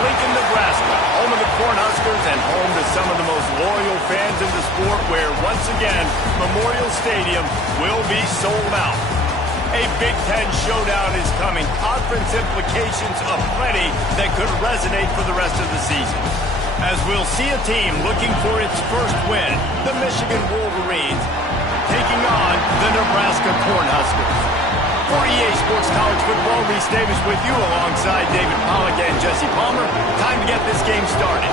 Lincoln, Nebraska, home of the Cornhuskers and home to some of the most loyal fans in the sport, where, once again, Memorial Stadium will be sold out. A Big Ten showdown is coming. Conference implications aplenty that could resonate for the rest of the season. As we'll see a team looking for its first win, the Michigan Wolverines, taking on the Nebraska Cornhuskers. For EA Sports College Football, Reese Davis with you alongside David Pollack and Jesse Palmer. Time to get this game started.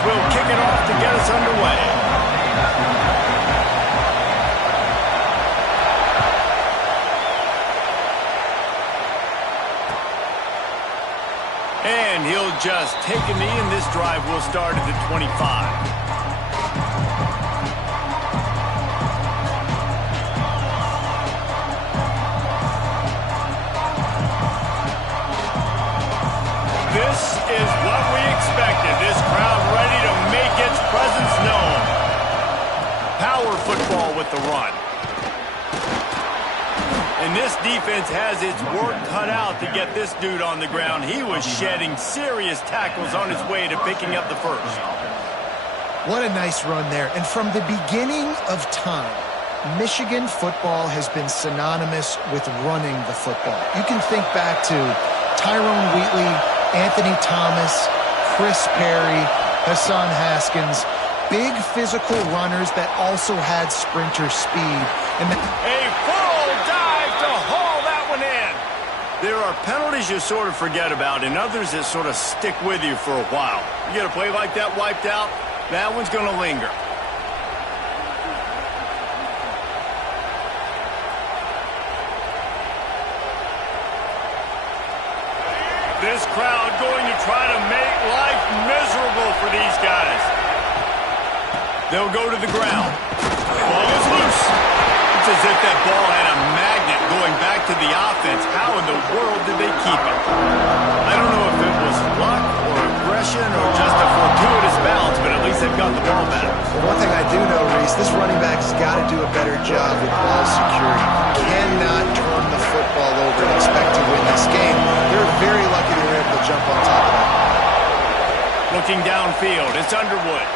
Will kick it off to get us underway. And he'll just take a knee, and this drive will start at the 25. This is what we expected. This crowd ready to make its presence known. Power football with the run. And this defense has its work cut out to get this dude on the ground. He was shedding serious tackles on his way to picking up the first. What a nice run there. And from the beginning of time, Michigan football has been synonymous with running the football. You can think back to Tyrone Wheatley, Anthony Thomas, Chris Perry, Hassan Haskins, big physical runners that also had sprinter speed. And a full dive to haul that one in. There are penalties you sort of forget about and others that sort of stick with you for a while. You get a play like that wiped out, that one's going to linger. This crowd going to try to make life miserable for these guys. They'll go to the ground. Ball is loose. It's as if that ball had a magnet going back to the offense. How in the world did they keep it? I don't know if it was luck or aggression or just a fortuitous bounce, but at least they've got the ball back. Well, one thing I do know, Reese, this running back's got to do a better job with ball security. Cannot turn the football over and expect to win this game. They're very lucky they were able to jump on top of that. Looking downfield, it's Underwood.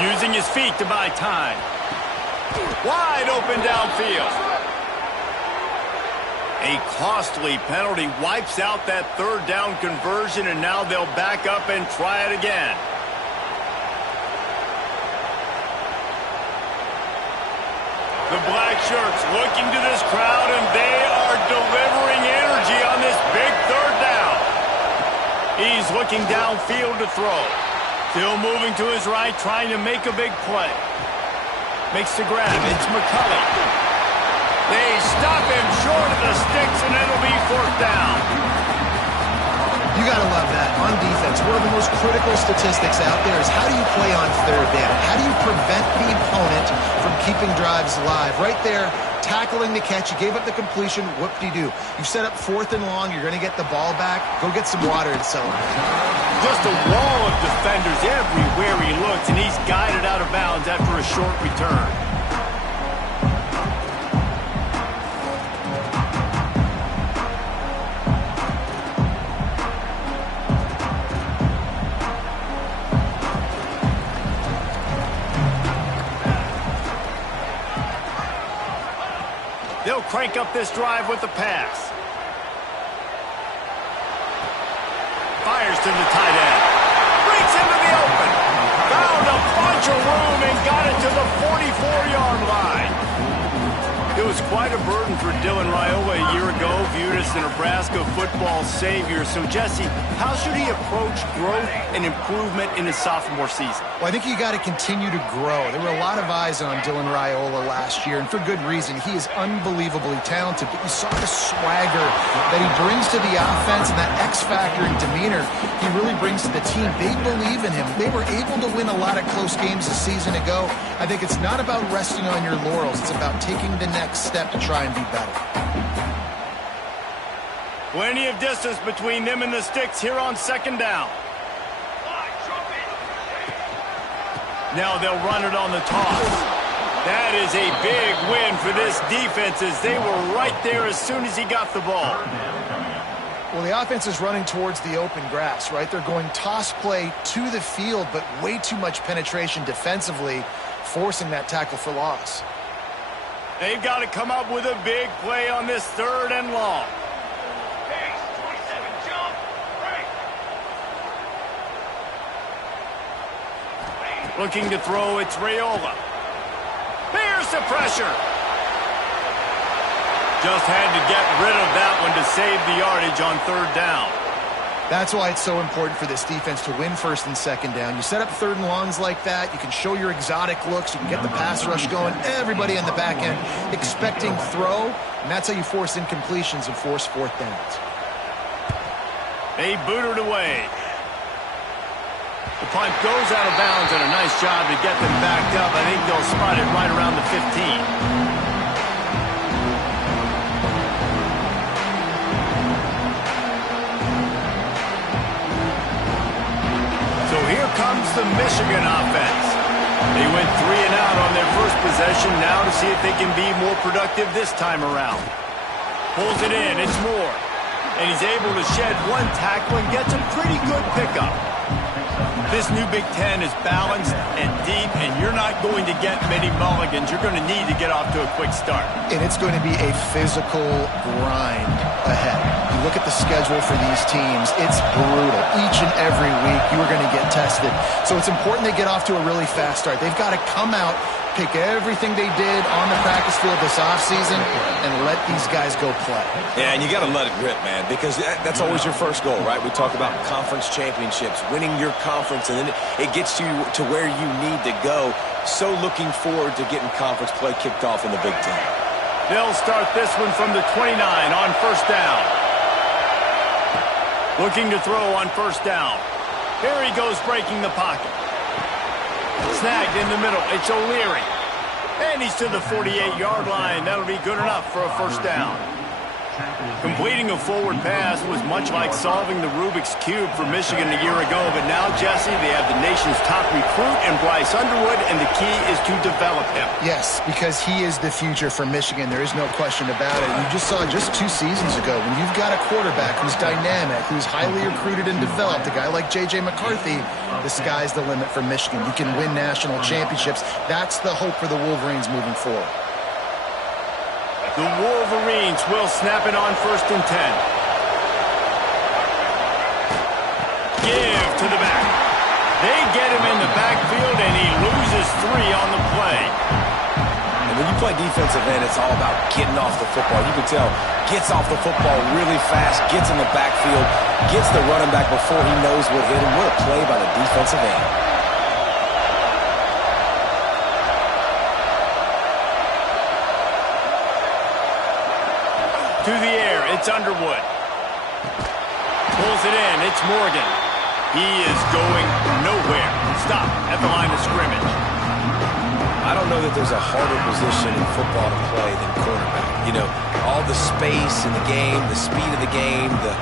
Using his feet to buy time. Wide open downfield. A costly penalty wipes out that third down conversion, and now they'll back up and try it again. The black shirts looking to this crowd, and they are delivering energy on this big third down. He's looking downfield to throw. Still moving to his right, trying to make a big play. Makes the grab. It's McCulley. They stop him short of the sticks, and it'll be fourth down. You got to love that. On defense, one of the most critical statistics out there is how do you play on third down? How do you prevent the opponent from keeping drives alive? Right there, tackling the catch. You gave up the completion. Whoop-de-doo. You set up fourth and long. You're going to get the ball back. Go get some water and celebrate. Just a wall of defenders everywhere he looks, and he's guided out of bounds after a short return. They'll crank up this drive with the pass. Fires to the tight end. Breaks into the open. Found a bunch of room and got it to the 44-yard line. It was quite a burden for Dylan Raiola a year ago, viewed as the Nebraska football savior. So, Jesse, how should he approach growth and improvement in his sophomore season? Well, I think you got to continue to grow. There were a lot of eyes on Dylan Raiola last year, and for good reason. He is unbelievably talented, but you saw the swagger that he brings to the offense and that X factor and demeanor he really brings to the team. They believe in him. They were able to win a lot of close games a season ago. I think it's not about resting on your laurels. It's about taking the next step to try and be better. Plenty of distance between them and the sticks here on second down. Now they'll run it on the toss. That is a big win for this defense as they were right there as soon as he got the ball. Well, the offense is running towards the open grass, right? They're going toss play to the field, but way too much penetration defensively, forcing that tackle for loss. They've got to come up with a big play on this 3rd and long. Looking to throw, it's Raiola. Here's the pressure. Just had to get rid of that one to save the yardage on 3rd down. That's why it's so important for this defense to win 1st and 2nd down. You set up 3rd and longs like that, you can show your exotic looks, you can get the pass rush going, everybody on the back end expecting throw, and that's how you force incompletions and force 4th downs. They boot it away. The punt goes out of bounds, and a nice job to get them backed up. I think they'll spot it right around the 15. So here comes the Michigan offense. They went 3 and out on their first possession. Now to see if they can be more productive this time around. Pulls it in. It's Moore. And he's able to shed one tackle and gets a pretty good pickup. This new Big Ten is balanced and deep, and you're not going to get many mulligans. You're going to need to get off to a quick start. And it's going to be a physical grind ahead. You look at the schedule for these teams, it's brutal. Each and every week, you are going to get tested. So it's important they get off to a really fast start. They've got to come out, pick everything they did on the practice field this offseason, and let these guys go play. Yeah, and you got to let it rip, man, because that's always your first goal, right? We talk about conference championships, winning your conference, and then it gets you to where you need to go. So looking forward to getting conference play kicked off in the Big Ten. They'll start this one from the 29 on 1st down. Looking to throw on 1st down. Here he goes breaking the pocket. Snagged in the middle. It's O'Leary. And he's to the 48-yard line. That'll be good enough for a 1st down. Completing a forward pass was much like solving the Rubik's Cube for Michigan a year ago. But now, Jesse, they have the nation's top recruit in Bryce Underwood, and the key is to develop him. Yes, because he is the future for Michigan. There is no question about it. You just saw just 2 seasons ago when you've got a quarterback who's dynamic, who's highly recruited and developed, a guy like J.J. McCarthy, the sky's the limit for Michigan. You can win national championships. That's the hope for the Wolverines moving forward. The Wolverines will snap it on 1st and 10. Give to the back. They get him in the backfield, and he loses 3 on the play. And when you play defensive end, it's all about getting off the football. You can tell, gets off the football really fast, gets in the backfield, gets the running back before he knows what hit him. What a play by the defensive end. To the air, it's Underwood. Pulls it in, it's Morgan. He is going nowhere. Stop at the line of scrimmage. I don't know that there's a harder position in football to play than quarterback. You know, all the space in the game, the speed of the game, the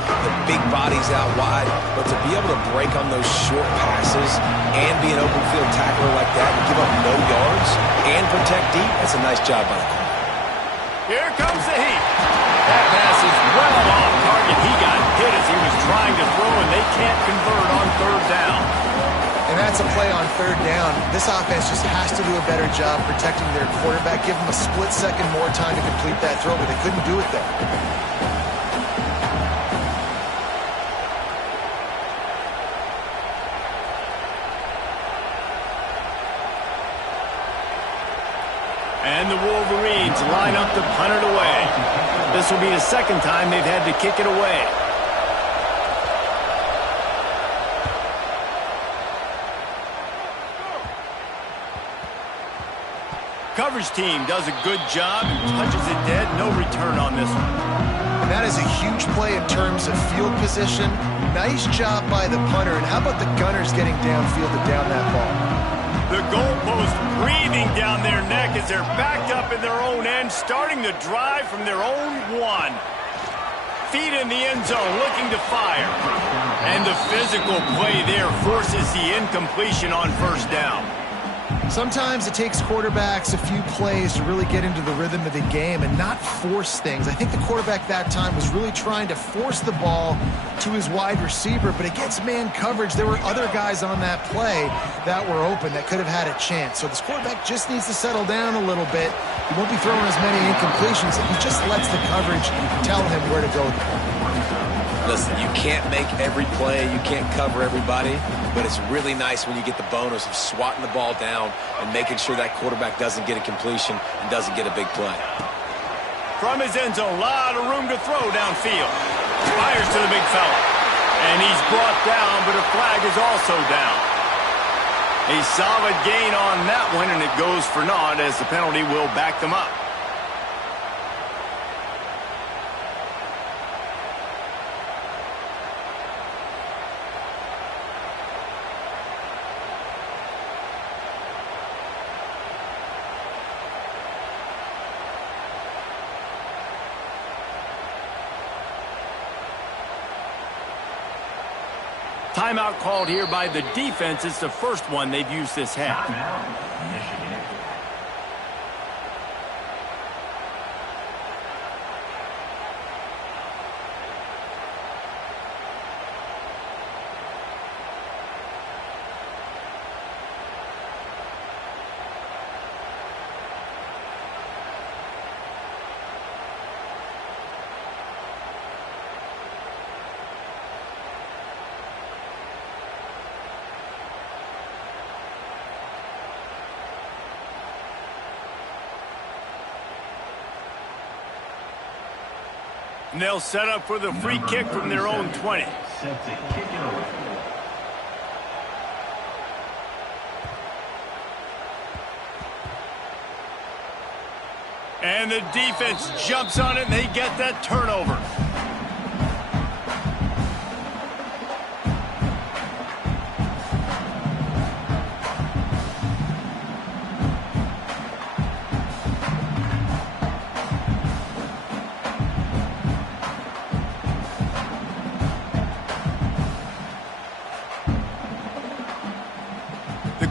big bodies out wide. But to be able to break on those short passes and be an open field tackler like that and give up no yards and protect deep, that's a nice job by the quarterback. Here comes the heat. That pass is well off target. He got hit as he was trying to throw, and they can't convert on 3rd down. And that's a play on 3rd down. This offense just has to do a better job protecting their quarterback. Give them a split second more time to complete that throw, but they couldn't do it there. And the Wolverines line up to punt it away. This will be the second time they've had to kick it away. Coverage team does a good job and touches it dead. No return on this one. And that is a huge play in terms of field position. Nice job by the punter. And how about the Gunners getting downfield to down that ball? The goalpost breathing down their neck as they're backed up in their own end, starting the drive from their own one. Feet in the end zone, looking to fire. And the physical play there forces the incompletion on first down. Sometimes it takes quarterbacks a few plays to really get into the rhythm of the game and not force things. I think the quarterback that time was really trying to force the ball to his wide receiver, but against man coverage, there were other guys on that play that were open that could have had a chance. So this quarterback just needs to settle down a little bit. He won't be throwing as many incompletions if he just lets the coverage tell him where to go. Listen, you can't make every play, you can't cover everybody, but it's really nice when you get the bonus of swatting the ball down and making sure that quarterback doesn't get a completion and doesn't get a big play. From his end zone, a lot of room to throw downfield. Fires to the big fella. And he's brought down, but a flag is also down. A solid gain on that one, and it goes for naught as the penalty will back them up. Timeout called here by the defense. It's the first one they've used this half. And they'll set up for the free kick from their own 20. And the defense jumps on it, and they get that turnover.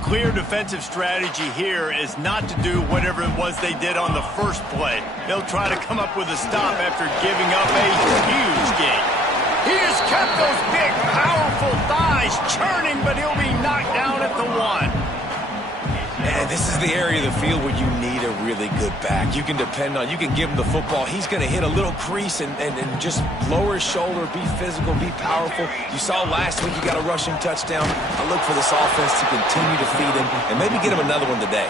Clear defensive strategy here is not to do whatever it was they did on the first play. They'll try to come up with a stop after giving up a huge gain. He has kept those big, powerful thighs churning, but he'll be knocked down at the one. And this is the area of the field where you need a really good back. You can depend on, you can give him the football. He's going to hit a little crease and just lower his shoulder, be physical, be powerful. You saw last week he got a rushing touchdown. I look for this offense to continue to feed him and maybe get him another one today.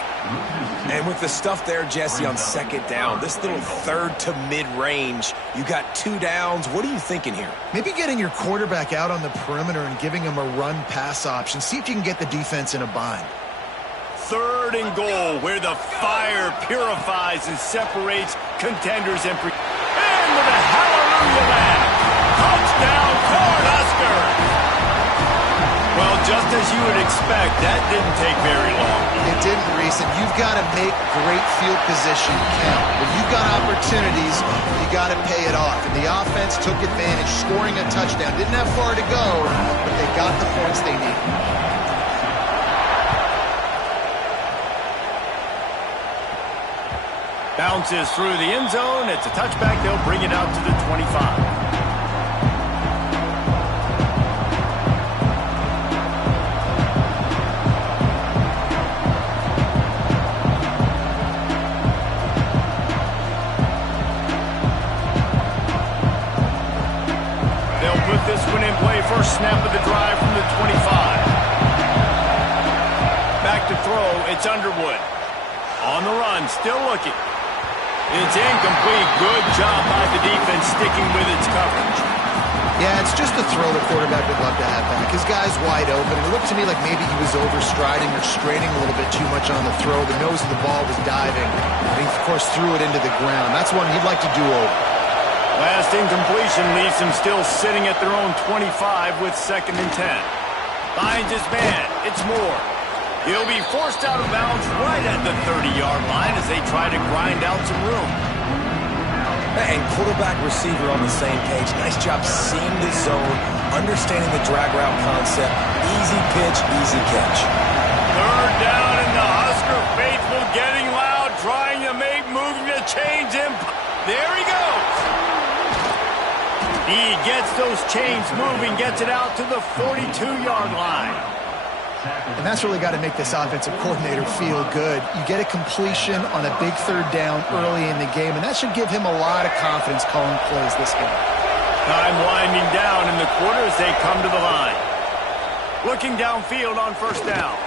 And with the stuff there, Jesse, on second down, this little third to mid-range, you got 2 downs. What are you thinking here? Maybe getting your quarterback out on the perimeter and giving him a run-pass option. See if you can get the defense in a bind. 3rd and goal, where the fire purifies and separates contenders and with a hallelujah laugh. Touchdown, Cornhuskers! Well, just as you would expect, that didn't take very long. It didn't, Reese, and you've got to make great field position count. When you've got opportunities, you got to pay it off. And the offense took advantage, scoring a touchdown. Didn't have far to go, but they got the points they needed. Bounces through the end zone. It's a touchback. They'll bring it out to the 25. They'll put this one in play. First snap of the drive from the 25. Back to throw. It's Underwood. On the run, still looking. It's incomplete. Good job by the defense sticking with its coverage. Yeah, it's just a throw the quarterback would love to have back. His guy's wide open, and it looked to me like maybe he was overstriding or straining a little bit too much on the throw. The nose of the ball was diving, and he, of course, threw it into the ground. That's one he'd like to do over. Last incompletion leaves them still sitting at their own 25 with 2nd and 10. Finds his man. It's Moore. He'll be forced out of bounds right at the 30-yard line as they try to grind out some room. And quarterback, receiver on the same page. Nice job seeing the zone, understanding the drag route concept. Easy pitch, easy catch. 3rd down, and the Husker faithful getting loud, trying to make moving the chains in. There he goes. He gets those chains moving, gets it out to the 42-yard line. And that's really got to make this offensive coordinator feel good. You get a completion on a big 3rd down early in the game, and that should give him a lot of confidence calling plays this game. Time winding down in the quarter as they come to the line. Looking downfield on 1st down.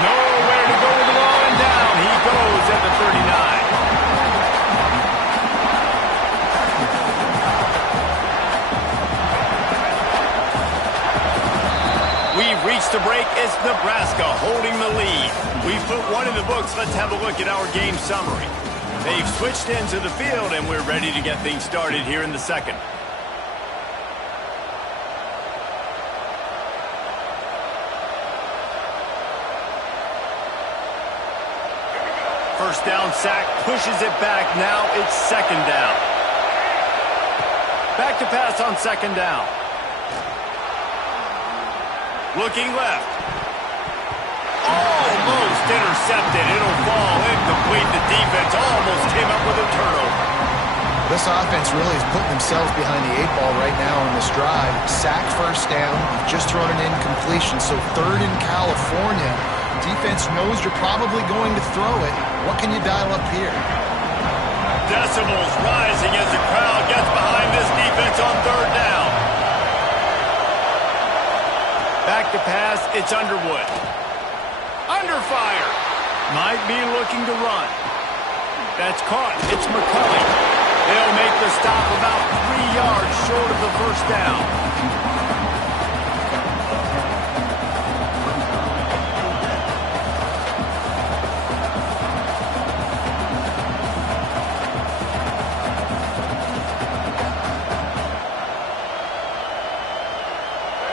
Nowhere to go with the ball, and down he goes at the 39. We've reached the break. It's Nebraska holding the lead. We've put one in the books. Let's have a look at our game summary. They've switched into the field, and we're ready to get things started here in the 2nd. First down sack, pushes it back. Now it's 2nd down. Back to pass on 2nd down. Looking left. Almost intercepted. It'll fall incomplete. The defense almost came up with a turnover. This offense really is putting themselves behind the 8 ball right now on this drive. Sack 1st down. You've just thrown an incompletion. So 3rd in California. Defense knows you're probably going to throw it. What can you dial up here? Decibels rising as the crowd gets behind this defense on 3rd down. Back to pass, it's Underwood. Under fire. Might be looking to run. That's caught. It's McCulley. They'll make the stop about 3 yards short of the 1st down.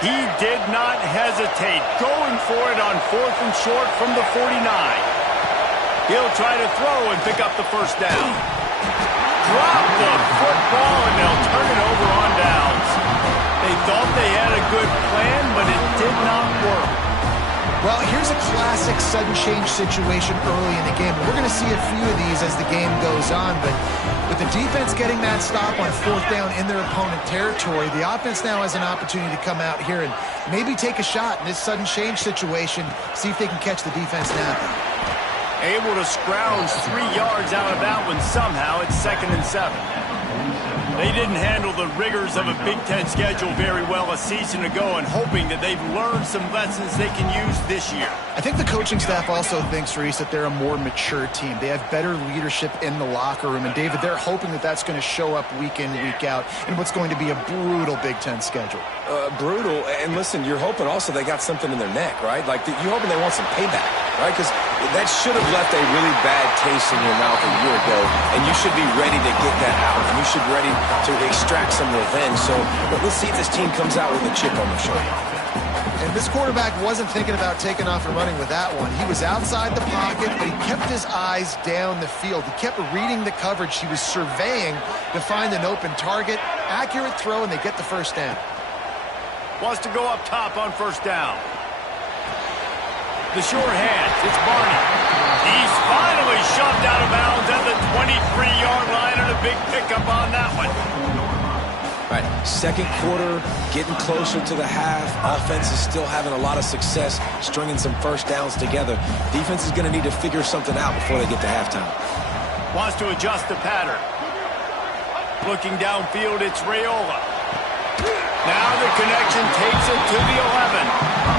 He did not hesitate, going for it on 4th and short from the 49. He'll try to throw and pick up the 1st down. Drop the football, and they'll turn it over on downs. They thought they had a good plan, but it did not work. Well, here's a classic sudden change situation early in the game. We're going to see a few of these as the game goes on, but with the defense getting that stop on 4th down in their opponent territory, the offense now has an opportunity to come out here and maybe take a shot in this sudden change situation, see if they can catch the defense now. Able to scrounge 3 yards out of that one somehow. It's 2nd and 7. They didn't handle the rigors of a Big Ten schedule very well a season ago, and hoping that they've learned some lessons they can use this year. I think the coaching staff also thinks, Reese, that they're a more mature team. They have better leadership in the locker room. And, David, they're hoping that that's going to show up week in, week out in what's going to be a brutal Big Ten schedule. Brutal. And, listen, you're hoping also they got something in their neck, right? Like, you're hoping they want some payback, right? Because that should have left a really bad taste in your mouth a year ago, and you should be ready to get that out. And you should be ready to extract some revenge. So let's see if this team comes out with a chip on their shoulder. And this quarterback wasn't thinking about taking off and running with that one. He was outside the pocket, but he kept his eyes down the field. He kept reading the coverage. He was surveying to find an open target. Accurate throw, and they get the 1st down. Wants to go up top on 1st down. The sure hands. It's Barney. He's finally shoved out of bounds at the 23-yard line, and a big pickup on that one. All right, 2nd quarter, getting closer to the half. Offense is still having a lot of success stringing some 1st downs together. Defense is going to need to figure something out before they get to halftime. Wants to adjust the pattern. Looking downfield, it's Raiola. Now the connection takes it to the 11.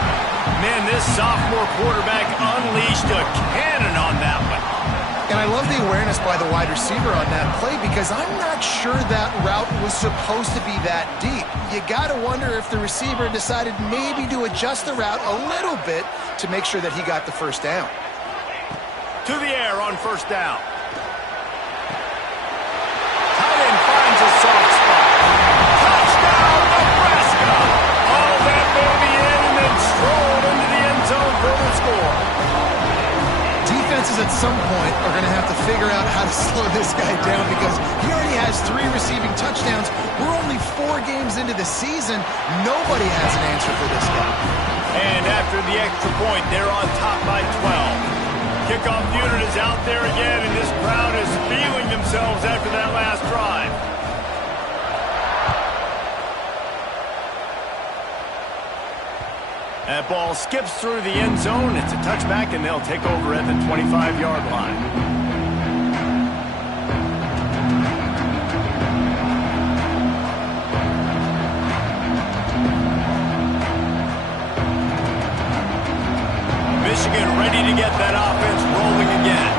Man, this sophomore quarterback unleashed a cannon on that one. And I love the awareness by the wide receiver on that play because I'm not sure that route was supposed to be that deep. You got to wonder if the receiver decided maybe to adjust the route a little bit to make sure that he got the first down. To the air on first down. Tight end finds a soft spot. Touchdown, Nebraska! All that baby in and then strolled into the end zone for the score. Defenses at some point are going to have to figure out how to slow this guy down because he already has 3 receiving touchdowns. We're only 4 games into the season. Nobody has an answer for this guy. And after the extra point, they're on top by 12. Kickoff unit is out there again, and this crowd is feeling themselves after that last drive. That ball skips through the end zone. It's a touchback, and they'll take over at the 25-yard line. Michigan ready to get that offense rolling again.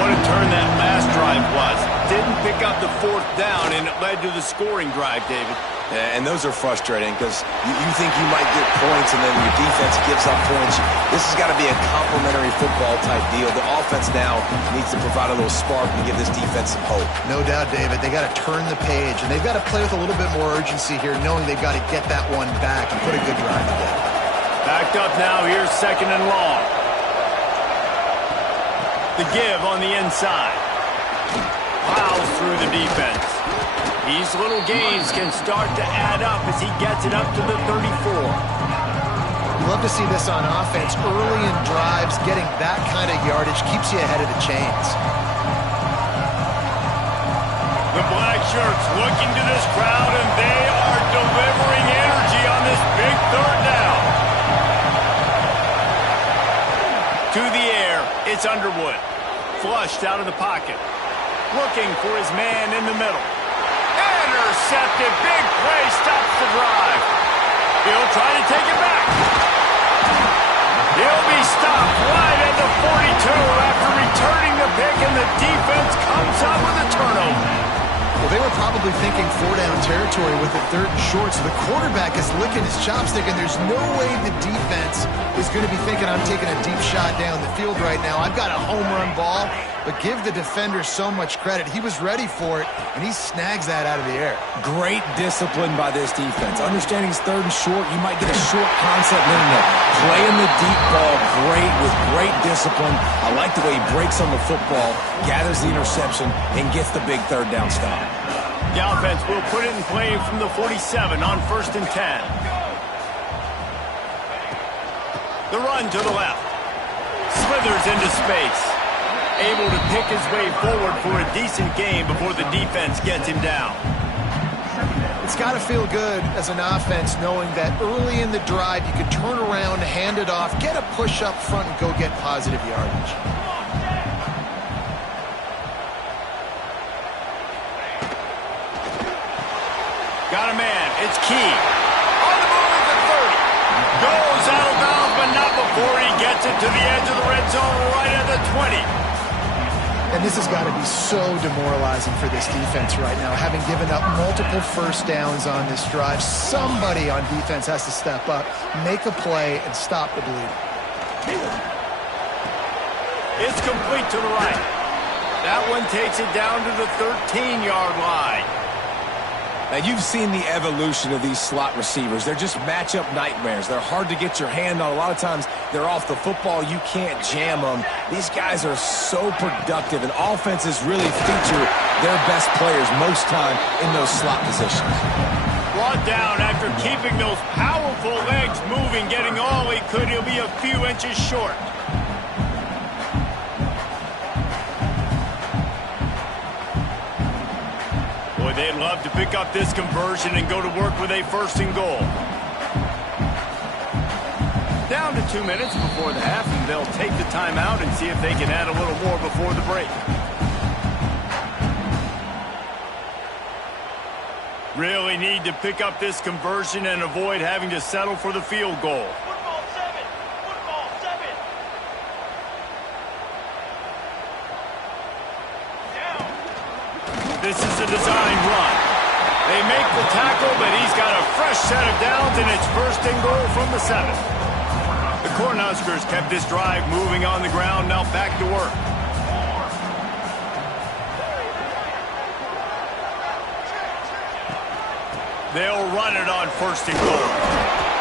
What a turn that last drive was. Didn't pick up the 4th down, and it led to the scoring drive, David. Yeah, and those are frustrating because you think you might get points and then your defense gives up points. This has got to be a complementary football type deal. The offense now needs to provide a little spark and give this defense some hope. No doubt, David. They got to turn the page, and they've got to play with a little bit more urgency here, knowing they've got to get that one back and put a good drive together. Backed up now, here's 2nd and long. The give on the inside. Plows through the defense. These little gains can start to add up as he gets it up to the 34. You love to see this on offense. Early in drives, getting that kind of yardage keeps you ahead of the chains. The black shirts looking to this crowd, and they are delivering energy on this big 3rd down. To the air, it's Underwood. Flushed out of the pocket. Looking for his man in the middle. Intercepted. Big play stops the drive. He'll try to take it back. He'll be stopped right at the 42 after returning the pick, and the defense comes up with a turnover. Well, they were probably thinking 4-down territory with a 3rd and short, so the quarterback is licking his chopstick, and there's no way the defense is going to be thinking, I'm taking a deep shot down the field right now. I've got a home run ball, but give the defender so much credit. He was ready for it, and he snags that out of the air. Great discipline by this defense. Understanding it's 3rd and short, you might get a short concept. No. Playing the deep ball great with great discipline. I like the way he breaks on the football, gathers the interception, and gets the big 3rd down stop. The offense will put it in play from the 47 on 1st and 10. The run to the left. Slithers into space. Able to pick his way forward for a decent game before the defense gets him down. It's got to feel good as an offense knowing that early in the drive you can turn around, hand it off, get a push up front, and go get positive yardage. Got a man. It's Key. On the move at the 30. Goes out of bounds, but not before he gets it to the edge of the red zone right at the 20. And this has got to be so demoralizing for this defense right now. Having given up multiple 1st downs on this drive, somebody on defense has to step up, make a play, and stop the bleeding. It's complete to the right. That one takes it down to the 13-yard line. Now, you've seen the evolution of these slot receivers. They're just matchup nightmares. They're hard to get your hand on. A lot of times, they're off the football. You can't jam them. These guys are so productive, and offenses really feature their best players most time in those slot positions. Brought down after keeping those powerful legs moving, getting all he could. He'll be a few inches short. Boy, they'd love to pick up this conversion and go to work with a 1st and goal. Down to 2 minutes before the half, and they'll take the timeout and see if they can add a little more before the break. Really need to pick up this conversion and avoid having to settle for the field goal. This is a design run. They make the tackle, but he's got a fresh set of downs, and it's 1st and goal from the 7. The Cornhuskers kept this drive moving on the ground. Now back to work. They'll run it on 1st and goal.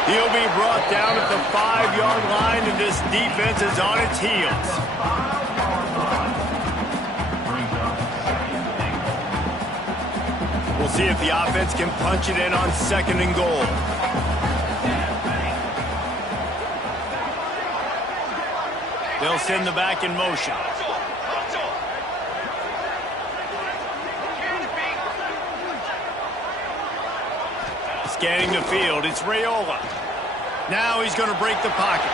He'll be brought down at the 5-yard line, and this defense is on its heels. We'll see if the offense can punch it in on 2nd and goal. They'll send the back in motion. Scanning the field, it's Raiola. Now he's going to break the pocket.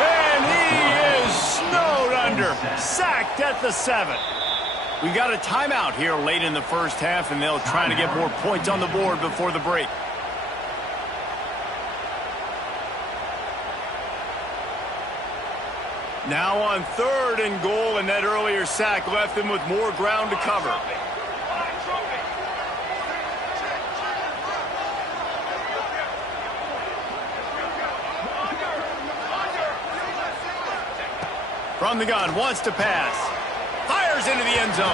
And he is snowed under. Sacked at the 7. We got a timeout here late in the 1st half, and they'll try to get more points on the board before the break. Now on 3rd and goal, and that earlier sack left them with more ground to cover. From the gun, wants to pass. Fires into the end zone.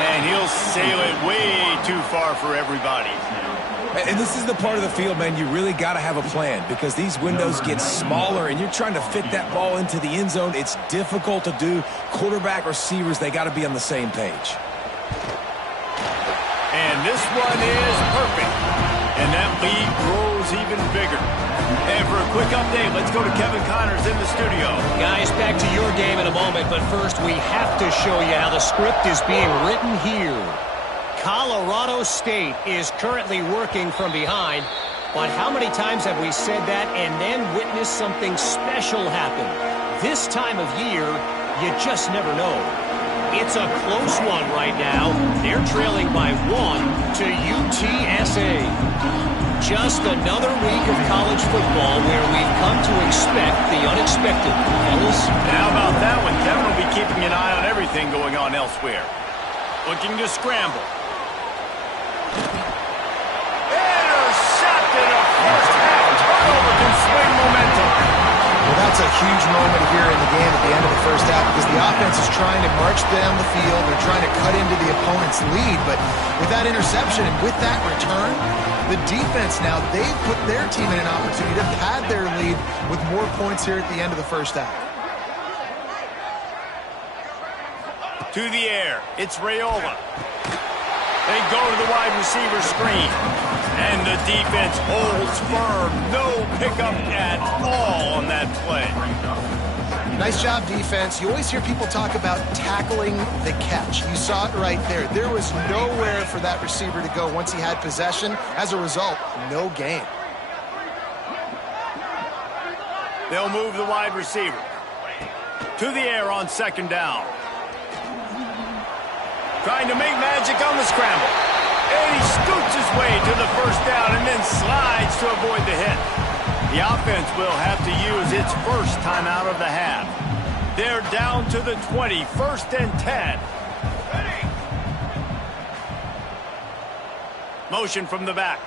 And he'll sail it way too far for everybody. And this is the part of the field, man, you really got to have a plan because these windows get smaller and you're trying to fit that ball into the end zone. It's difficult to do. Quarterback, receivers, they got to be on the same page. And this one is perfect. And that lead grows even bigger. And for a quick update, let's go to Kevin Connors in the studio. Guys, back to your game in a moment, but first we have to show you how the script is being written here. Colorado State is currently working from behind, but how many times have we said that and then witnessed something special happen? This time of year, you just never know. It's a close one right now. They're trailing by 1 to UTSA. Just another week of college football where we've come to expect the unexpected, fellas. And how about that one? Kevin will be keeping an eye on everything going on elsewhere. Looking to scramble. Intercepted. A first half turnover can swing momentum. Well, that's a huge moment here in the game at the end of the 1st half because the offense is trying to march down the field. They're trying to cut into the opponent's lead, but with that interception and with that return, the defense now, they've put their team in an opportunity to pad their lead with more points here at the end of the 1st half. To the air, it's Raiola. They go to the wide receiver screen. And the defense holds firm. No pickup at all on that play. Nice job, defense. You always hear people talk about tackling the catch. You saw it right there. There was nowhere for that receiver to go once he had possession. As a result, no gain. They'll move the wide receiver. To the air on 2nd down. Trying to make magic on the scramble. And he scoots his way to the 1st down and then slides to avoid the hit. The offense will have to use its first timeout of the half. They're down to the 20, 1st and 10. Motion from the back.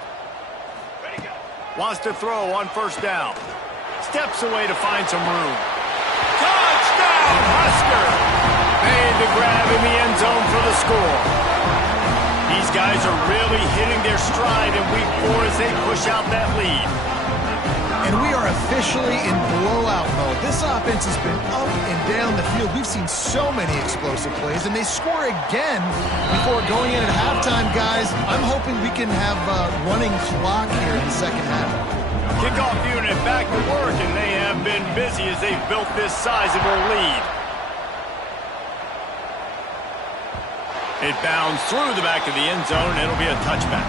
Wants to throw on 1st down. Steps away to find some room. Touchdown, Husker! Made the grab in the end zone for the score. These guys are really hitting their stride in week 4 as they push out that lead. And we are officially in blowout mode. This offense has been up and down the field. We've seen so many explosive plays, and they score again before going in at halftime, guys. I'm hoping we can have a running clock here in the 2nd half. Kickoff unit back to work, and they have been busy as they've built this sizable lead. It bounds through the back of the end zone, and it'll be a touchback.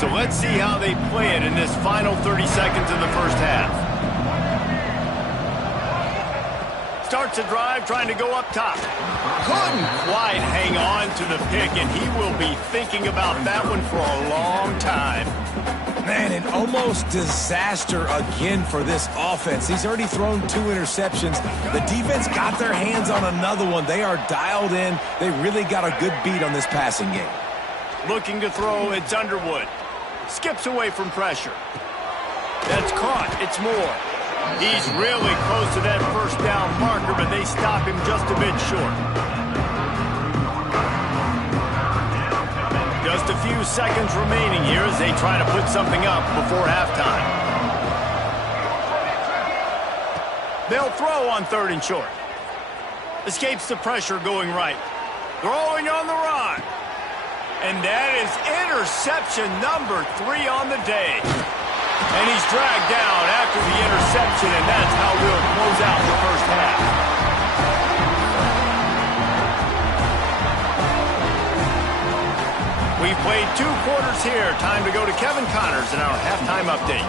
So let's see how they play it in this final 30 seconds of the 1st half. Starts a drive trying to go up top. Couldn't quite hang on to the pick, and he will be thinking about that one for a long time. Man, an almost disaster again for this offense. He's already thrown 2 interceptions. The defense got their hands on another one. They are dialed in. They really got a good beat on this passing game. Looking to throw, it's Underwood. Skips away from pressure. That's caught. It's Moore. He's really close to that first down marker, but they stop him just a bit short. Just a few seconds remaining here as they try to put something up before halftime. They'll throw on 3rd and short. Escapes the pressure going right. Throwing on the run. And that is interception number 3 on the day. And he's dragged down after the interception, and that's how we'll close out the first half. We've played 2 quarters here. Time to go to Kevin Connors in our halftime update.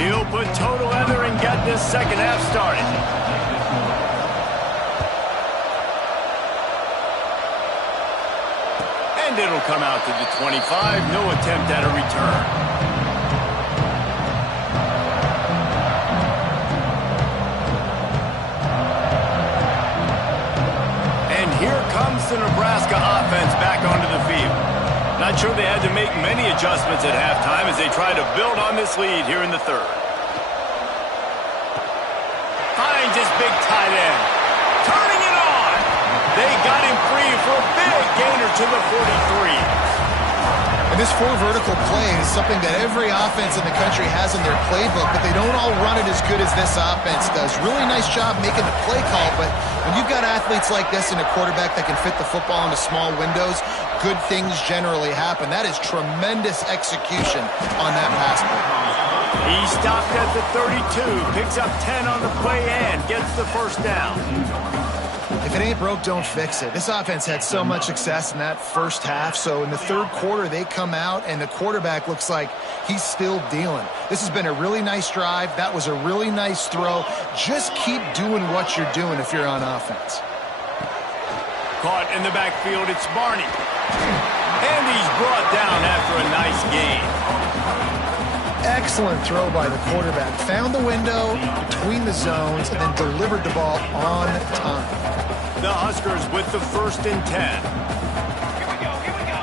He'll put toe together and get this second half started. And it'll come out to the 25. No attempt at a return. Here comes the Nebraska offense back onto the field. Not sure they had to make many adjustments at halftime as they try to build on this lead here in the 3rd. Finds his big tight end. Turning it on. They got him free for a big gainer to the 43. And this 4 vertical play is something that every offense in the country has in their playbook, but they don't all run it as good as this offense does. Really nice job making the play call, but when you've got athletes like this and a quarterback that can fit the football into small windows, good things generally happen. That is tremendous execution on that pass play. He stopped at the 32, picks up 10 on the play and gets the first down. If it ain't broke, don't fix it. This offense had so much success in that first half, so in the 3rd quarter, they come out, and the quarterback looks like he's still dealing. This has been a really nice drive. That was a really nice throw. Just keep doing what you're doing if you're on offense. Caught in the backfield, it's Barney. And he's brought down after a nice gain. Excellent throw by the quarterback. Found the window between the zones and then delivered the ball on time. The Huskers with the 1st and 10. Here we go.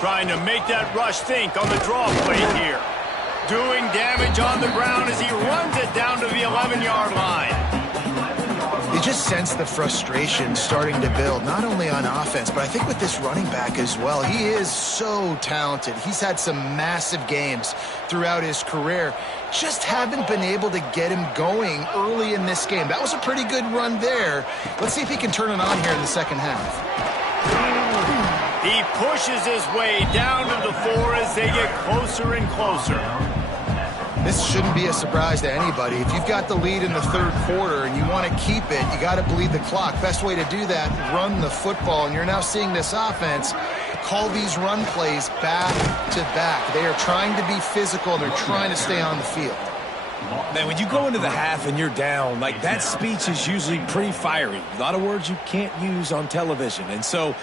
Trying to make that rush think on the draw play here. Doing damage on the ground as he runs it down to the 11-yard line. You just sense the frustration starting to build, not only on offense, but I think with this running back as well. He is so talented. He's had some massive games throughout his career. Just haven't been able to get him going early in this game. That was a pretty good run there. Let's see if he can turn it on here in the second half. He pushes his way down to the 4 as they get closer and closer. This shouldn't be a surprise to anybody. If you've got the lead in the 3rd quarter and you want to keep it, you got to bleed the clock. Best way to do that, run the football. And you're now seeing this offense call these run plays back to back. They are trying to be physical, and they're trying to stay on the field. Man, when you go into the half and you're down, like that speech is usually pretty fiery. A lot of words you can't use on television. And so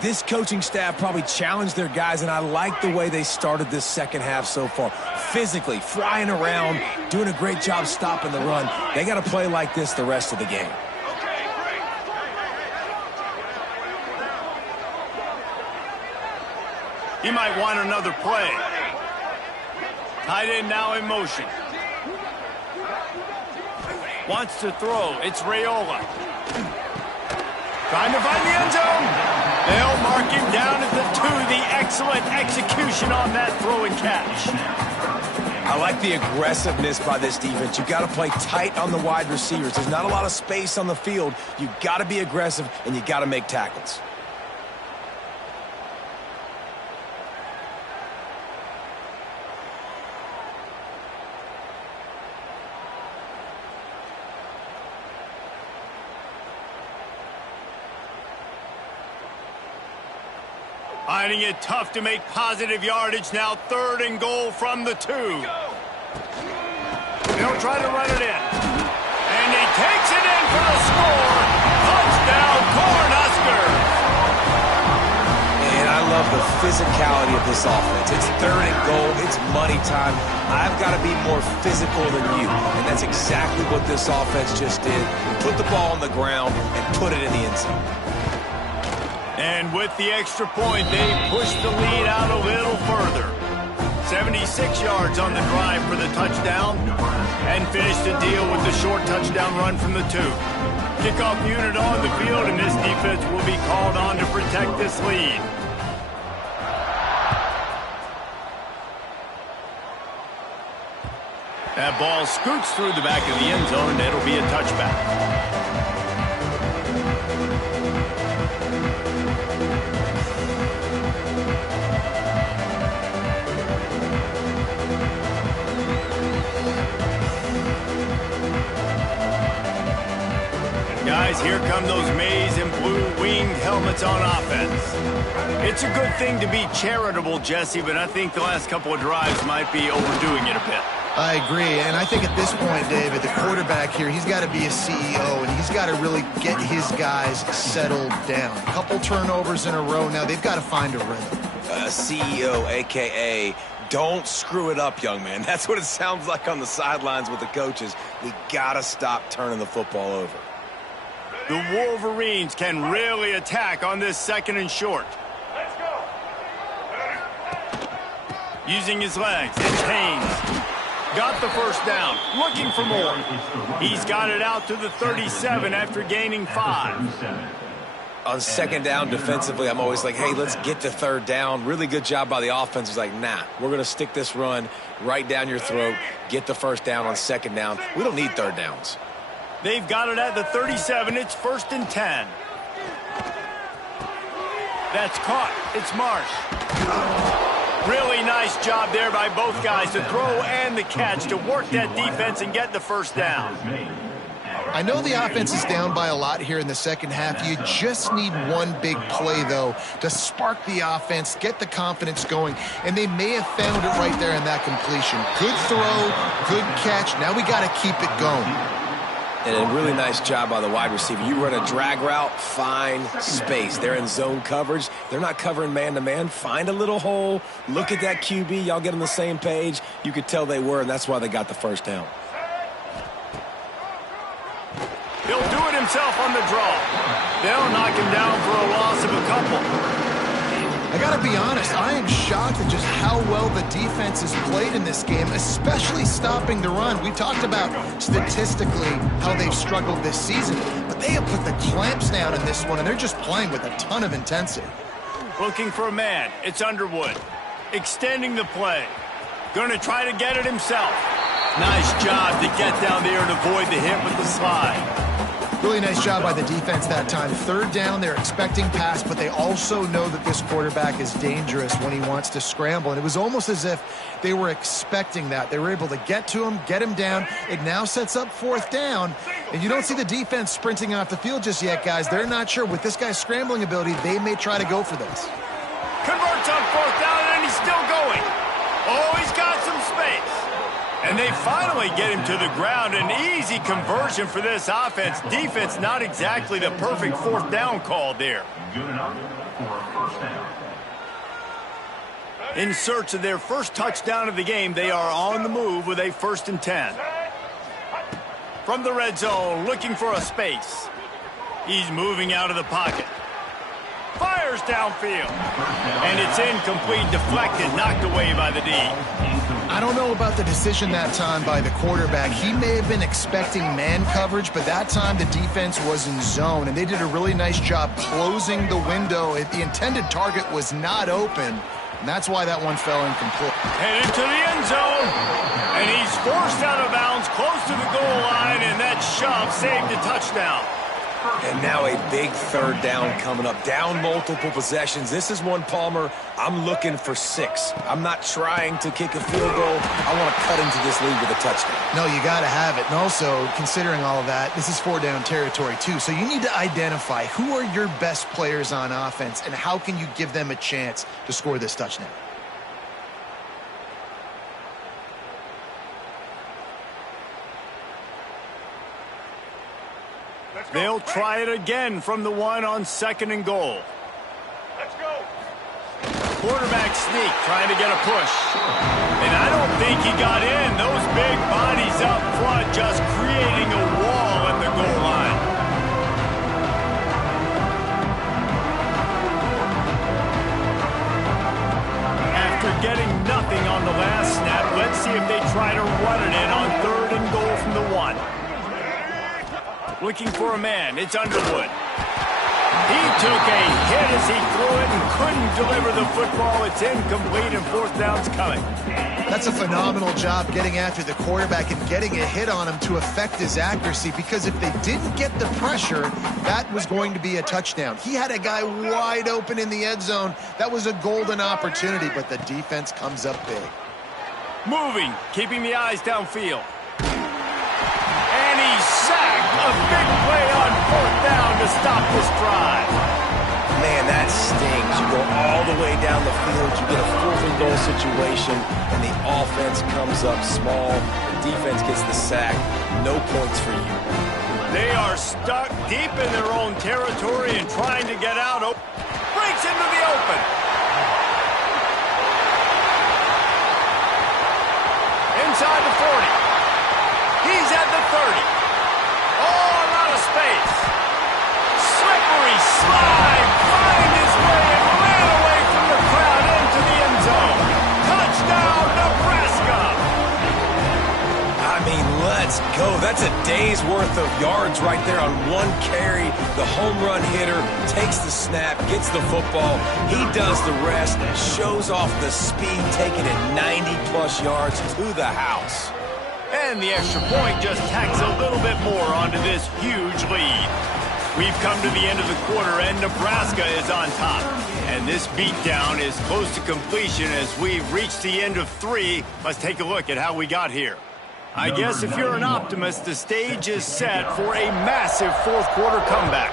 this coaching staff probably challenged their guys, and I like the way they started this second half so far. Physically, flying around, doing a great job stopping the run. They got to play like this the rest of the game. He might want another play. Tight end now in motion. Wants to throw. It's Raiola. Trying to find the end zone. They'll mark him down at the 2. The excellent execution on that throw and catch. I like the aggressiveness by this defense. You got to play tight on the wide receivers. There's not a lot of space on the field. You got to be aggressive, and you got to make tackles. Finding it tough to make positive yardage now. 3rd and goal from the 2. They'll try to run it in. And he takes it physicality of this offense. It's 3rd and goal. It's money time. I've got to be more physical than you. And that's exactly what this offense just did. Put the ball on the ground and put it in the end zone. And with the extra point, they pushed the lead out a little further. 76 yards on the drive for the touchdown, and finished the deal with the short touchdown run from the 2. Kickoff unit on the field, and this defense will be called on to protect this lead. That ball scoots through the back of the end zone, and it'll be a touchback. Guys, here come those maize and blue winged helmets on offense. It's a good thing to be charitable, Jesse, but I think the last couple of drives might be overdoing it a bit. I agree, and I think at this point, David, the quarterback here, he's got to be a CEO, and he's got to really get his guys settled down. A couple turnovers in a row now. They've got to find a rhythm. CEO, a.k.a. don't screw it up, young man. That's what it sounds like on the sidelines with the coaches. We got to stop turning the football over. The Wolverines can really attack on this 2nd and short. Let's go. Using his legs, it's Haynes. Got the first down, looking for more. He's got it out to the 37 after gaining 5. On 2nd down defensively, I'm always like, hey, let's get to 3rd down. Really good job by the offense. It's like, nah, we're going to stick this run right down your throat, get the 1st down on 2nd down. We don't need 3rd downs. They've got it at the 37. It's 1st and 10. That's caught. It's Marsh. Really nice job there by both guys to throw and the catch to work that defense and get the 1st down. I know the offense is down by a lot here in the second half. You just need one big play, though, to spark the offense, get the confidence going, and they may have found it right there in that completion. Good throw, good catch. Now we got to keep it going. And a really nice job by the wide receiver. You run a drag route, find space. They're in zone coverage. They're not covering man-to-man. Find a little hole. Look at that QB. Y'all get on the same page. You could tell they were, and that's why they got the 1st down. He'll do it himself on the draw. They'll knock him down for a loss of a couple. I got to be honest, I am shocked at just how well the defense has played in this game, especially stopping the run. We talked about statistically how they've struggled this season, but they have put the clamps down in this one, and they're just playing with a ton of intensity. Looking for a man. It's Underwood. Extending the play. Going to try to get it himself. Nice job to get down there and avoid the hit with the slide. Really nice job by the defense that time. 3rd down, they're expecting pass, but they also know that this quarterback is dangerous when he wants to scramble. And it was almost as if they were expecting that. They were able to get to him, get him down. It now sets up 4th down. And you don't see the defense sprinting off the field just yet, guys. They're not sure. With this guy's scrambling ability, they may try to go for this. Converts on 4th down, and he's still going. Oh, he's got some space. And they finally get him to the ground. An easy conversion for this offense. Defense not exactly the perfect 4th down call there. Good enough for a 1st down. In search of their first touchdown of the game, they are on the move with a 1st and 10. From the red zone, looking for a space. He's moving out of the pocket. Fires downfield. And it's incomplete, deflected, knocked away by the D. I don't know about the decision that time by the quarterback. He may have been expecting man coverage, but that time the defense was in zone, and they did a really nice job closing the window. The intended target was not open, and that's why that one fell incomplete. Headed to the end zone, and he's forced out of bounds close to the goal line, and that shove saved a touchdown. And now a big 3rd down coming up. Down multiple possessions. This is one, Palmer, I'm looking for 6. I'm not trying to kick a field goal. I want to cut into this lead with a touchdown. No, you got to have it. And also, considering all of that, this is 4-down territory, too. So you need to identify who are your best players on offense and how can you give them a chance to score this touchdown. They'll try it again from the 1 on 2nd and goal. Let's go. quarterback sneak, trying to get a push. And I don't think he got in. Those big bodies up front just creating a wall at the goal line. After getting nothing on the last snap, let's see if they try to run it in on 3rd and goal from the 1. Looking for a man. It's Underwood. He took a hit as he threw it and couldn't deliver the football. It's incomplete and 4th down's coming. That's a phenomenal job getting after the quarterback and getting a hit on him to affect his accuracy, because if they didn't get the pressure, that was going to be a touchdown. He had a guy wide open in the end zone. That was a golden opportunity, but the defense comes up big. Moving, keeping the eyes downfield. And he's sacked. A big play on 4th down to stop this drive. Man, that stings. You go all the way down the field, you get a 4th and goal situation, and the offense comes up small. The defense gets the sack. No points for you. They are stuck deep in their own territory and trying to get out. Breaks into the open. Inside the 40. He's at the 30. Oh, a lot of space. Slippery slide. Find his way and ran away from the crowd into the end zone. Touchdown, Nebraska. I mean, let's go. That's a day's worth of yards right there on one carry. The home run hitter takes the snap, gets the football. He does the rest, shows off the speed, taking it 90-plus yards to the house. And the extra point just tacks a little bit more onto this huge lead. We've come to the end of the quarter, and Nebraska is on top. And this beatdown is close to completion as we've reached the end of 3. Let's take a look at how we got here. I guess if you're an optimist, the stage is set for a massive 4th quarter comeback.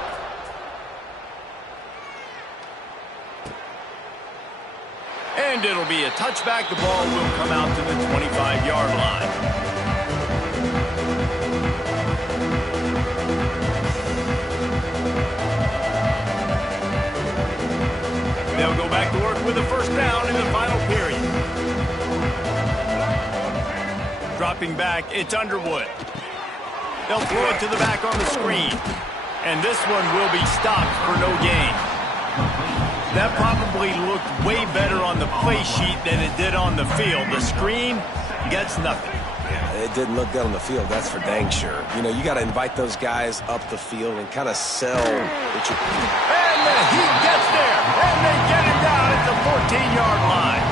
And it'll be a touchback. The ball will come out to the 25-yard line. They'll go back to work with a 1st down in the final period. Dropping back, it's Underwood. They'll throw it to the back on the screen. And this one will be stopped for no gain. That probably looked way better on the play sheet than it did on the field. The screen gets nothing. Yeah, it didn't look good on the field, that's for dang sure. You know, you got to invite those guys up the field and kind of sell what you... And the heat gets there, and they get him down at the 14-yard line.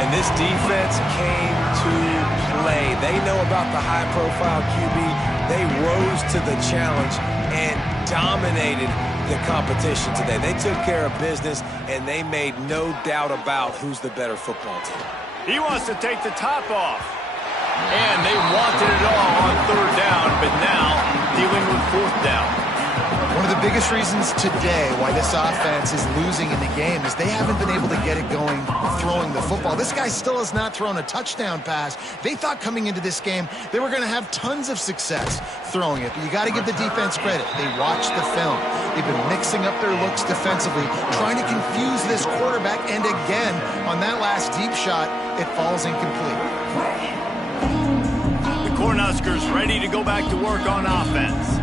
And this defense came to play. They know about the high-profile QB. They rose to the challenge and dominated the competition today. They took care of business, and they made no doubt about who's the better football team. He wants to take the top off. And they wanted it all on 3rd down, but now dealing with 4th down. One of the biggest reasons today why this offense is losing in the game is they haven't been able to get it going throwing the football. This guy still has not thrown a touchdown pass. They thought coming into this game they were going to have tons of success throwing it, but you got to give the defense credit. They watched the film. They've been mixing up their looks defensively, trying to confuse this quarterback, and again, on that last deep shot, it falls incomplete. The Cornhuskers ready to go back to work on offense.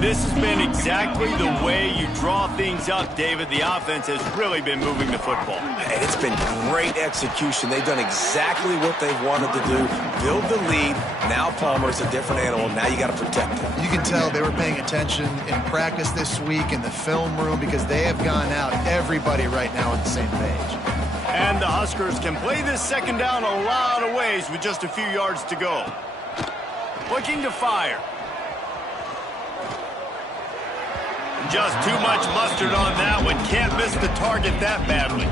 This has been exactly the way you draw things up, David. The offense has really been moving the football. And it's been great execution. They've done exactly what they've wanted to do. Build the lead. Now Palmer's a different animal. Now you got to protect him. You can tell they were paying attention in practice this week in the film room because they have gone out, everybody right now on the same page. And the Huskers can play this 2nd down a lot of ways with just a few yards to go. Looking to fire. Just too much mustard on that one. Can't miss the target that badly.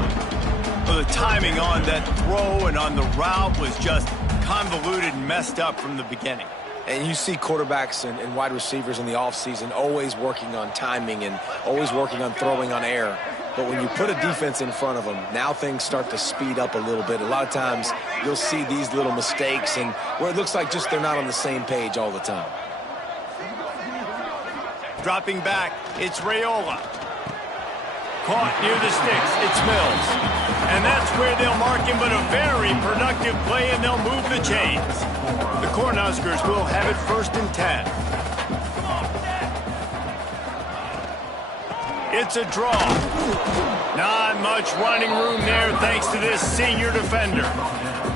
Well, the timing on that throw and on the route was just convoluted and messed up from the beginning. And you see quarterbacks and wide receivers in the offseason always working on timing and always working on throwing on air. But when you put a defense in front of them, now things start to speed up a little bit. A lot of times you'll see these little mistakes and where it looks like just they're not on the same page all the time. Dropping back, it's Raiola. Caught near the sticks. It's Mills. And that's where they'll mark him, but a very productive play, and they'll move the chains. The Cornhuskers will have it 1st and 10. It's a draw. Not much running room there thanks to this senior defender.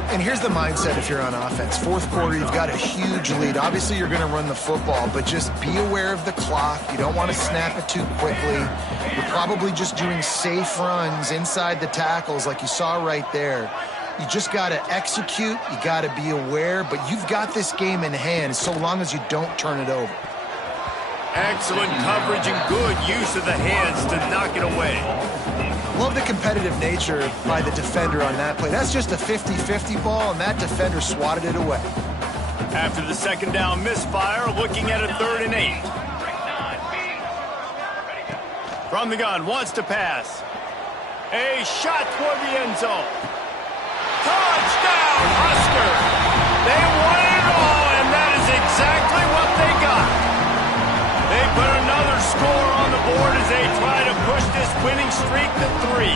And here's the mindset if you're on offense. 4th quarter, you've got a huge lead. Obviously, you're going to run the football, but just be aware of the clock. You don't want to snap it too quickly. You're probably just doing safe runs inside the tackles like you saw right there. You just got to execute. You got to be aware, but you've got this game in hand so long as you don't turn it over. Excellent coverage and good use of the hands to knock it away. Love the competitive nature by the defender on that play. That's just a 50-50 ball, and that defender swatted it away. After the 2nd down misfire, looking at a 3rd and 8. From the gun, wants to pass. A shot toward the end zone. Touchdown, Huskers! They won it all, and that is exactly what they got. They put another score on the board as they try to push this winning streak to 3.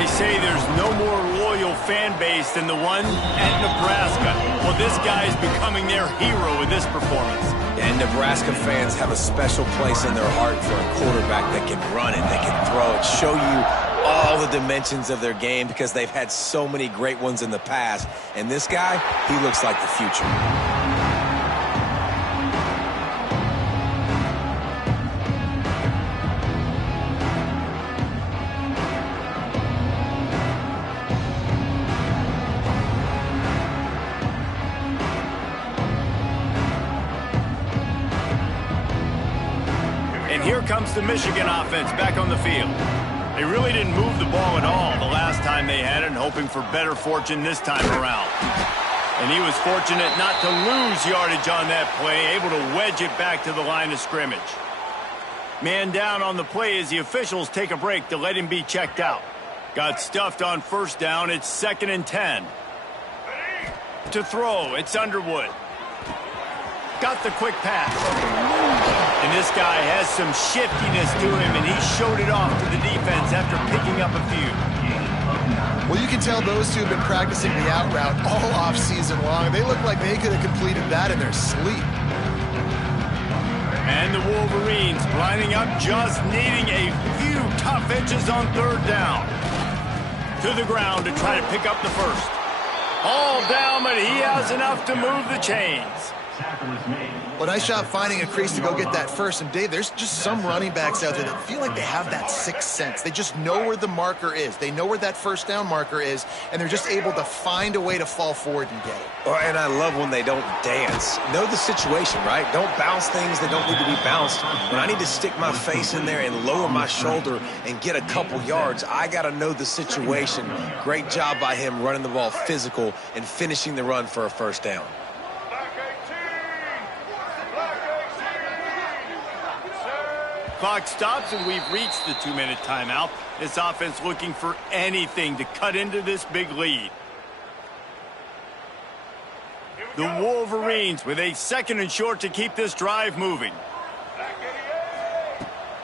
They say there's no more loyal fan base than the one at Nebraska. Well, this guy is becoming their hero with this performance. And Nebraska fans have a special place in their heart for a quarterback that can run it, that can throw it, show you all the dimensions of their game because they've had so many great ones in the past. And this guy, he looks like the future. And here comes the Michigan offense back on the field. They really didn't move the ball at all the last time they had it, and hoping for better fortune this time around. And he was fortunate not to lose yardage on that play, able to wedge it back to the line of scrimmage. Man down on the play as the officials take a break to let him be checked out. Got stuffed on 1st down. It's 2nd and 10. To throw, it's Underwood. Got the quick pass. And this guy has some shiftiness to him, and he showed it off to the defense after picking up a few. Well, you can tell those two have been practicing the out route all off-season long. They look like they could have completed that in their sleep. And the Wolverines lining up, just needing a few tough inches on 3rd down. To the ground to try to pick up the 1st. All down, but he has enough to move the chains. Well, nice job finding a crease to go get that 1st. And, Dave, there's just some running backs out there that feel like they have that 6th sense. They just know where the marker is. They know where that 1st down marker is, and they're just able to find a way to fall forward and get it. Oh, and I love when they don't dance. Know the situation, right? Don't bounce things that don't need to be bounced. When I need to stick my face in there and lower my shoulder and get a couple yards, I got to know the situation. Great job by him running the ball physical and finishing the run for a 1st down. Clock stops, and we've reached the 2-minute timeout. This offense looking for anything to cut into this big lead. The Wolverines with a 2nd and short to keep this drive moving.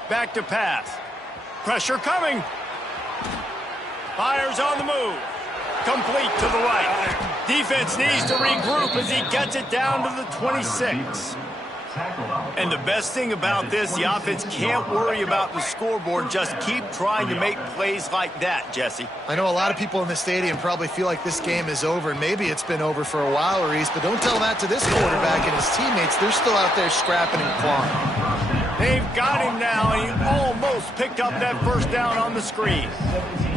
Back to pass. Pressure coming. Fires on the move. Complete to the right. Defense needs to regroup as he gets it down to the 26. And the best thing about this, the offense can't worry about the scoreboard. Just keep trying to make plays like that, Jesse. I know a lot of people in the stadium probably feel like this game is over, and maybe it's been over for a while, Reese, but don't tell that to this quarterback and his teammates. They're still out there scrapping and clawing. They've got him now, and he almost picked up that 1st down on the screen.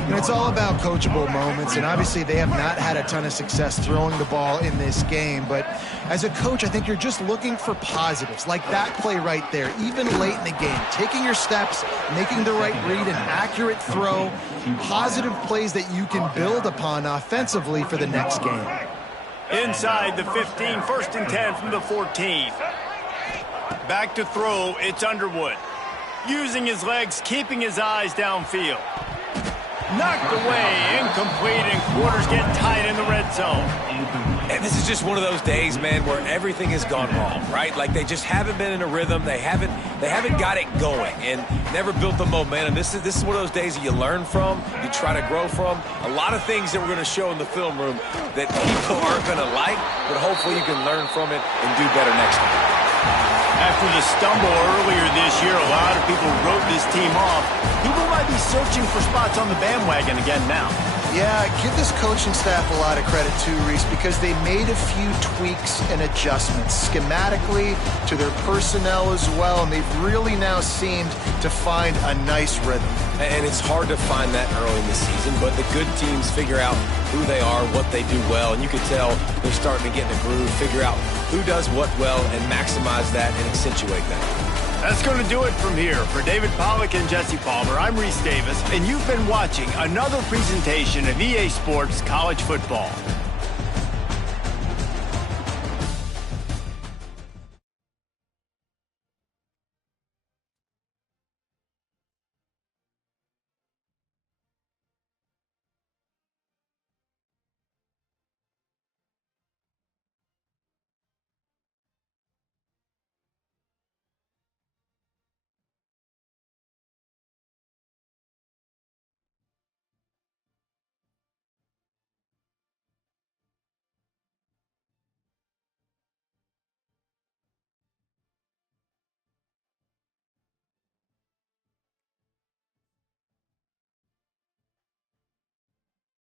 And it's all about coachable moments, and obviously they have not had a ton of success throwing the ball in this game. But as a coach, I think you're just looking for positives, like that play right there, even late in the game. Taking your steps, making the right read, an accurate throw, positive plays that you can build upon offensively for the next game. Inside the 15, 1st and 10 from the 14. Back to throw, it's Underwood. Using his legs, keeping his eyes downfield. Knocked away, incomplete, and quarters get tight in the red zone. And this is just one of those days, man, where everything has gone wrong, right? Like they just haven't been in a rhythm. They haven't got it going and never built the momentum. This is one of those days that you learn from, you try to grow from. A lot of things that we're going to show in the film room that people aren't going to like, but hopefully you can learn from it and do better next time. After the stumble earlier this year, a lot of people wrote this team off. People might be searching for spots on the bandwagon again now. Yeah, give this coaching staff a lot of credit too, Reese, because they made a few tweaks and adjustments schematically to their personnel as well, and they've really now seemed to find a nice rhythm. And it's hard to find that early in the season, but the good teams figure out who they are, what they do well, and you can tell they're starting to get in a groove, figure out who does what well, and maximize that and accentuate that. That's going to do it from here. For David Pollack and Jesse Palmer, I'm Reese Davis, and you've been watching another presentation of EA Sports College Football.